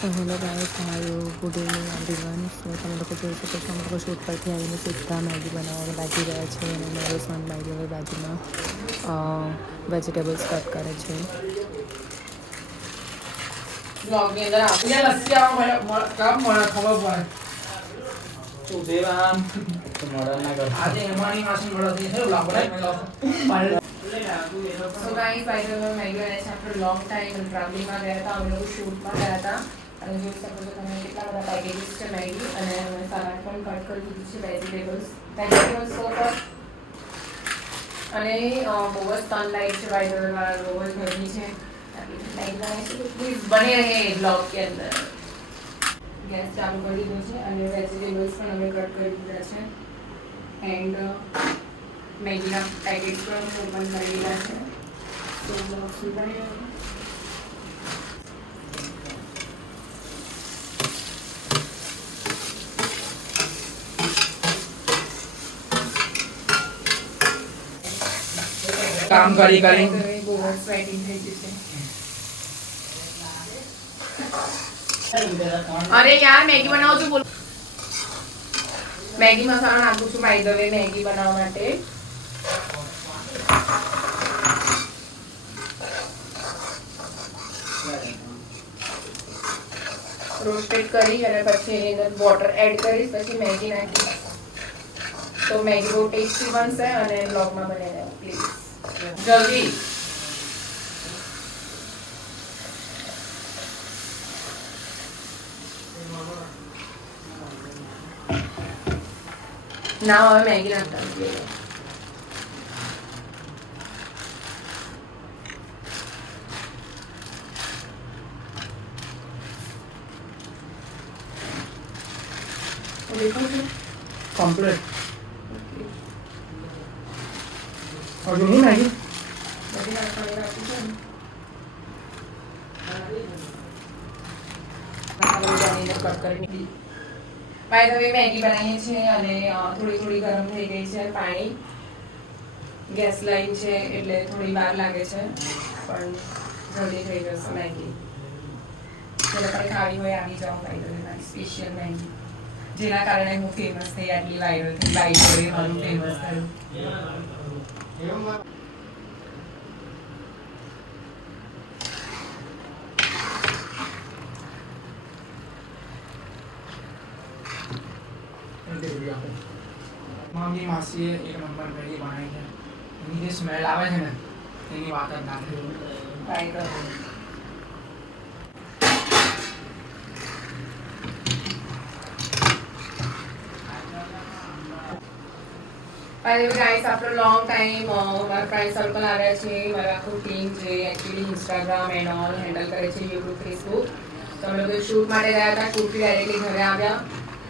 So hello guys, how are you? Good evening everyone. So તમે લોકો જોઈ શકો છો અમે લોકો શૂટ પરથી આવીને સીધા મેગી બનાવવા લાગી રહ્યા છે અને મારો સન બાય હવે બાજુમાં વેજીટેબલ્સ કટ કરે છે. બ્લોગની અંદર આપણે લસ્સી આવા કામ મળે ખબર પડે તું દેવા મોડલ ના કર આજે એમાંની માસી મળતી છે લાકડા So guys, by the way, Maggie and I after a long time in traveling માં ગયા હતા અમે લોકો શૂટમાં ગયા હતા અને જોઈ શકો છો તમે કેટલા બધા પેકેજીસ છે મેગી અને અમે સલાડ પણ કટ કરી દીધું છે વેજીટેબલ્સ સો કટ અને બહુ જ સનલાઇટ છે બાય ધ વે મારા બહુ જ ગરમી છે પ્લીઝ બને રહે બ્લોગ કે અંદર ગેસ ચાલુ કરી દીધો છે અને વેજીટેબલ્સ પણ અમે કટ કરી દીધા છે એન્ડ મેગીના પેકેટ્સ પણ ઓપન કરી દીધા છે તો બ્લોગ સુધારી કામ કરી કરી બહુ જ સ્વેટિંગ થઈ ગયું છે અરે યાર મેગી બનાવું છું બોલ મેગી મસાલો નાખું છું બાય ધ વે મેગી બનાવવા માટે રોસ્ટેડ કરી અને પછી એની અંદર વોટર એડ કરીશ પછી મેગી નાખીશ તો મેગી બહુ ટેસ્ટી બનશે અને બ્લોગમાં બની રહેવું પ્લીઝ જલ્દી ના હવે મેગી નાખતા નથી કમ્પ્લીટ હજુ નહીં મેગી બધી નાખવાની રાખી છે કટ કરી બાય ધ વે મેગી બનાવીએ છીએ અને થોડી થોડી ગરમ થઈ ગઈ છે પાણી ગેસ લાઈન છે એટલે થોડી વાર લાગે છે પણ જલ્દી થઈ જશે મેગી જેને પણ ખાવી હોય આવી જાઓ બાય ધ વે મારી સ્પેશિયલ મેગી જેના કારણે હું ફેમસ થઈ આટલી વાયરલ થઈ બાય ધ વે મારું ફેમસ થયું મામી માસીએ એક નંબર મેગી બનાવી છે એની જે સ્મેલ આવે છે ને એની વાત જ ના થાય by the way By the way guys, after a long time, મારા ફ્રેન્ડ સર્કલ આવ્યા છે મારા આખું ટીમ જે actually Instagram and all handle કરે છે યુટ્યુબ ફેસબુક તો અમે લોકો શૂટ માટે ગયા હતા શૂટથી ડાયરેક્ટલી ઘરે આવ્યા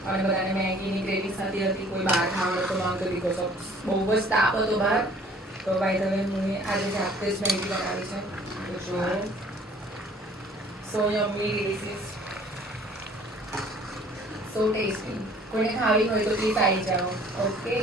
અને બધાને મેગીની ક્રેવિંગ થતી હતી કોઈ બહાર ખાવાનું તો માંગતો બીકોઝ ઓફ બહુ જ તાપ હતો બહાર તો બાય ધ વે હું આજે જાતે જ મેગી બનાવી છે તો જો સો યમ્મી ડિલિશિયસ સો ટેસ્ટી કોઈને ખાવી હોય તો પ્લીઝ આવી જાઓ ઓકે